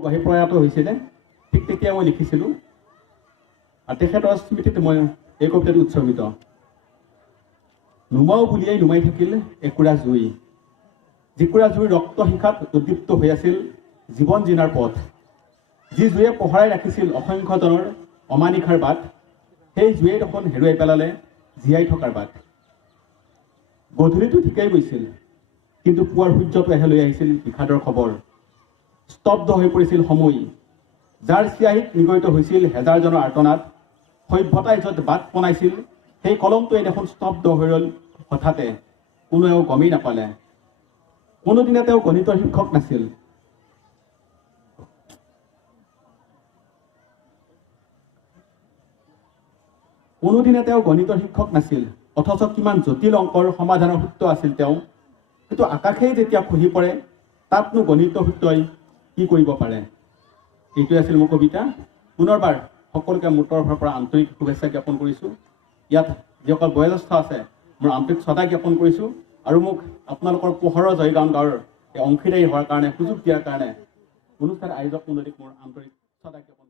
সেই প্ৰয়াত হৈছিলে ঠিক তেতিয়া মই লিখিছিলোঁ আৰু তেখেতৰ স্মৃতিত মই এই কবিতাটো উৎসৰ্গিত। নুমাও বুলিয়েই নুমাই থাকিল একুৰা জুই, যিকুৰা জুইৰ ৰক্ত শিখাত উদ্দীপ্ত হৈ আছিল জীৱন জীনাৰ পথ, যি জুয়ে পোহৰাই ৰাখিছিল অসংখ্যজনৰ অমানিশাৰ বাট, সেই জুয়ে দেখোন হেৰুৱাই পেলালে জীয়াই থকাৰ বাট। গধূলিটো ঠিকেই গৈছিল, কিন্তু পুৱাৰ সূৰ্যটোৱেহে লৈ আহিছিল বিষাদৰ খবৰ। স্তব্ধ হৈ পৰিছিল সময়, যাৰ চিয়াহীত নিগৰিত হৈছিল হেজাৰজনৰ আৰ্তনাদ। সভ্যতাই য'ত বাট বনাইছিল সেই কলমটোৱে দেখোন স্তব্ধ হৈ ৰ'ল হঠাতে, কোনেও গমেই নাপালে। কোনোদিনে তেওঁ গণিতৰ শিক্ষক নাছিল, অথচ কিমান জটিল অংকৰ সমাধানৰ সূত্ৰ আছিল তেওঁ। কিন্তু আকাশেই যেতিয়া খহি পৰে তাতনো গণিত সূত্ৰই কি কৰিব পাৰে। এইটোৱে আছিল মোৰ কবিতা। পুনৰবাৰ সকলোকে মোৰ তৰফৰ পৰা আন্তৰিক শুভেচ্ছা জ্ঞাপন কৰিছোঁ। ইয়াত যিসকল বয়োজ্যেষ্ঠ আছে মোৰ আন্তৰিক শ্ৰদ্ধা জ্ঞাপন কৰিছোঁ, আৰু মোক আপোনালোকৰ পোহৰৰ জয়গান গাঁৱৰ এই অংশীদাৰী হোৱাৰ কাৰণে, সুযোগ দিয়াৰ কাৰণে অনুষ্ঠান আয়োজক মণ্ডলীক মোৰ আন্তৰিক শ্ৰদ্ধা জ্ঞাপন